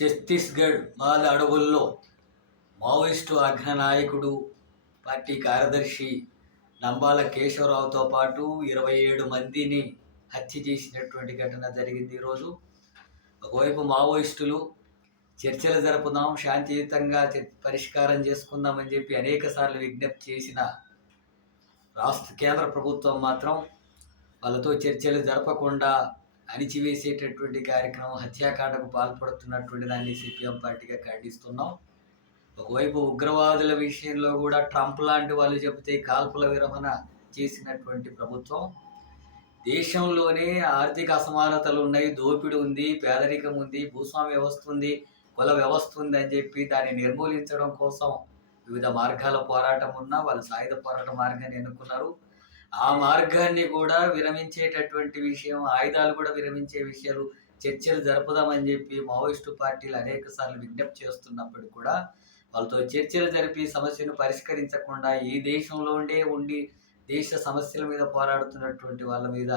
ఛత్తీస్గఢ్ మాల అడవుల్లో Maoist అగ్రనాయకుడు, party కార్యదర్శి నంబాల కేశవరావుతో పాటు 27 మందిని హత్య చేసినటువంటి ఘటన జరిగింది ఈరోజు. ఒకవైపు మావోయిస్టులు చర్చలు జరుపుదాం, శాంతియుతంగా పరిష్కారం చేసుకుందామని చెప్పి అనేకసార్లు విజ్ఞప్తి చేసిన కేంద్ర ప్రభుత్వం మాత్రం వాళ్ళతో చర్చలు జరపకుండా అణిచివేసేటటువంటి కార్యక్రమం, హత్యాకాండకు పాల్పడుతున్నటువంటి దాన్ని సిపిఎం పార్టీగా ఖండిస్తున్నాం. ఒకవైపు ఉగ్రవాదుల విషయంలో కూడా ట్రంప్ లాంటి వాళ్ళు చెబితే కాల్పుల విరమణ చేసినటువంటి ప్రభుత్వం, దేశంలోనే ఆర్థిక అసమానతలు ఉన్నాయి, దోపిడీ ఉంది, పేదరికం ఉంది, భూస్వామ్య వ్యవస్థ ఉంది, కుల వ్యవస్థ ఉంది అని చెప్పి దాన్ని నిర్మూలించడం కోసం వివిధ మార్గాల పోరాటం ఉన్నా వాళ్ళు సాయుధ పోరాట మార్గాన్ని ఎన్నుకున్నారు. ఆ మార్గాన్ని కూడా విరమించేటటువంటి విషయం, ఆయుధాలు కూడా విరమించే విషయాలు చర్చలు జరుపుదామని చెప్పి మావోయిస్టు పార్టీలు అనేక సార్లు విజ్ఞప్తి చేస్తున్నప్పటికీ కూడా వాళ్ళతో చర్చలు జరిపి సమస్యను పరిష్కరించకుండా ఈ దేశంలో ఉండి దేశ సమస్యల మీద పోరాడుతున్నటువంటి వాళ్ళ మీద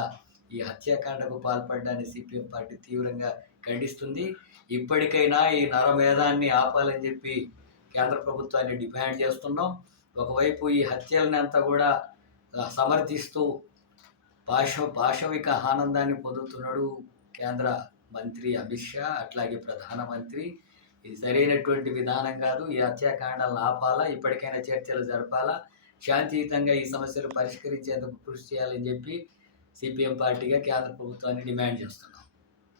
ఈ హత్యాకాండకు పాల్పడడాన్ని సిపిఎం పార్టీ తీవ్రంగా ఖండిస్తుంది. ఇప్పటికైనా ఈ నరమేధాన్ని ఆపాలని చెప్పి కేంద్ర ప్రభుత్వాన్ని డిమాండ్ చేస్తున్నాం. ఒకవైపు ఈ హత్యలని అంతా కూడా సమర్థిస్తూ పాశవిక ఆనందాన్ని పొందుతున్నాడు కేంద్ర మంత్రి అమిత్ షా, అట్లాగే ప్రధానమంత్రి. ఇది సరైనటువంటి విధానం కాదు. ఈ హత్యాకాండాలను ఆపాలా, ఇప్పటికైనా చర్చలు జరపాలా, శాంతియుతంగా ఈ సమస్యలు పరిష్కరించేందుకు కృషి చేయాలని చెప్పి సిపిఎం పార్టీగా కేంద్ర ప్రభుత్వాన్ని డిమాండ్ చేస్తున్నాం.